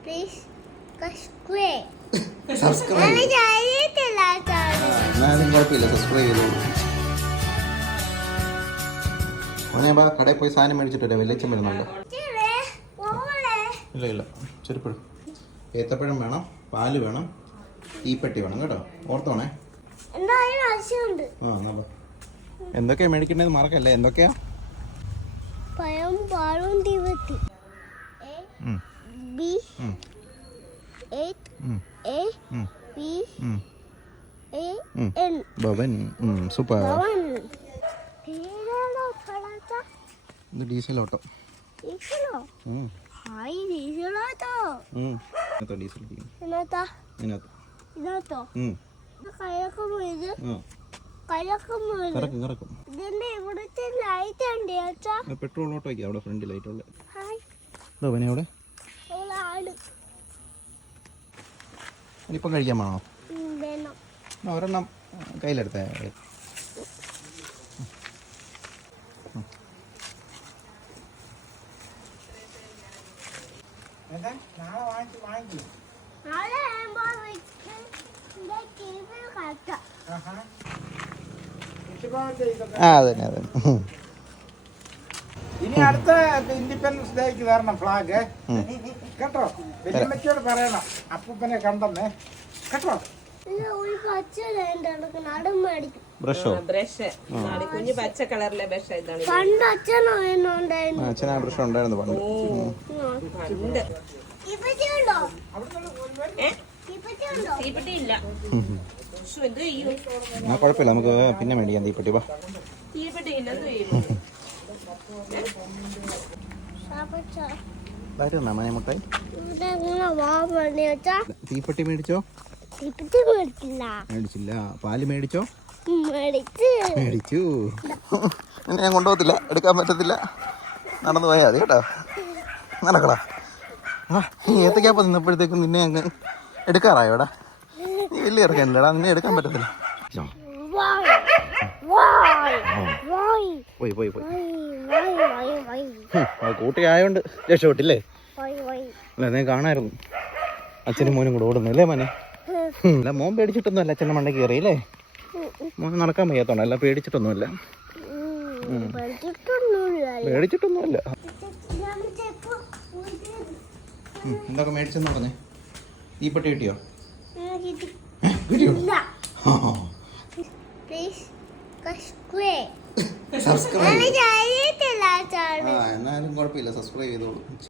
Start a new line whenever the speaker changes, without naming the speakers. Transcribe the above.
Please subscribe.
Subscribe എന്നാലും കുഴപ്പമില്ല, subscribe ചെയ്തോളൂ. മോനെ ബാ, കടയിൽ പോയി സാധനം മേടിച്ചിട്ടില്ല, വലിയച്ഛൻ വരുന്നുണ്ട്. ഇല്ല ഇല്ല, ചെരുപ്പഴും ഏത്തപ്പഴം വേണം, പാല് വേണം, തീപ്പെട്ടി വേണം കേട്ടോ, ഓർത്തോണേ. ആ എന്നാ എന്തൊക്കെയാ മേടിക്കേണ്ടത് മറക്കല്ലേ. എന്തൊക്കെയാ?
പഴം, പാലും, തീപ്പെട്ടി. B A A B A N.
Bhavan. Super. ഇത് ഡീസൽ ഓട്ടോ.
ഡീസലോ? ഹായ് ഡീസലോട്ടോ.
ഡീസൽ
ഇതിനകത്തോ? കയ്യൊക്കെ പോയത്.
കറക്കും.
ഇതിന്റെ ഇവിടുത്തെ ലൈറ്റ് ഉണ്ട് ചേച്ചാ.
പെട്രോൾ ഓട്ടോ ഒക്കെ അവിടെ ഫ്രണ്ട് ലൈറ്റ് ഉള്ളത്.
ഹായ്.
ഭവനെ അവിടെ
ആട്.
ഇപ്പം കഴിക്കാൻ വേണോ?
വേണം.
ഒരെണ്ണം കയ്യിലെടുത്തേ. അതന്നെ അതന്നെ.
ഇനി അടുത്ത ഇൻഡിപെൻഡൻസ് ഡേക്ക് വരണം ഫ്ലാഗ് കേട്ടോ. വെല്ലുമ്മച്ചോട് പറയണം അപ്പൂപ്പനെ കണ്ടെന്നേ കേട്ടോ.
ബ്രഷോ?
കുഞ്ഞു പച്ച കളറിലെ ബ്രഷ് ഇതാണ്.
പണ്ട് അച്ഛനോ
അച്ഛനാ ബ്രഷ് ഉണ്ടായിരുന്നു പണ്ട്.
തീപ്പെട്ടി ഇല്ല.
എന്നാ കുഴപ്പമില്ല, നമുക്ക് പിന്നെ മേടിക്കാം തീപ്പെട്ടി. വാ.
തീപ്പെട്ടി ഇല്ല.
വരുന്ന മനെ മുട്ടായി. തീപ്പെട്ടി മേടിച്ചോ? മേടിച്ചില്ല. പാല് മേടിച്ചോ? മേടിച്ചു. നിന്നെ ഞാൻ കൊണ്ടുപോകത്തില്ല, എടുക്കാൻ പറ്റത്തില്ല. നടന്നു പോയാൽ മതി കേട്ടോ. നടക്കടാ. നീ ഏത്തക്കാപ്പം നിന്നപ്പോഴത്തേക്കും നിന്നെ അങ്ങ് എടുക്കാറായോ എടാ? നീ വലിയ ഇറക്കാനില്ലടാ, നിന്നെ എടുക്കാൻ പറ്റത്തില്ല. പോയി പോയി പോയി. കൂട്ടി ആയോണ്ട് രക്ഷപ്പെട്ടില്ലേ? അല്ല നീ കാണായിരുന്നു അച്ഛനും മോനും കൂടെ ഓടുന്നു അല്ലേ മോനെ? അല്ല മോൻ പേടിച്ചിട്ടൊന്നും അല്ല, അച്ഛൻ്റെ മണ്ടയ്ക്ക് കയറിയില്ലേ? മോൻ നടക്കാൻ വയ്യാത്തോണ്ട അല്ല, പേടിച്ചിട്ടൊന്നുമല്ല. പേടിച്ചിട്ടൊന്നുമല്ല. എന്തൊക്കെ മേടിച്ചെന്ന് പറഞ്ഞേ? തീപ്പെട്ടി കിട്ടിയോ? കിട്ടിയോ? സബ്സ്ക്രൈബ്. എന്നാലും കുഴപ്പമില്ല, സബ്സ്ക്രൈബ് ചെയ്തോളൂ.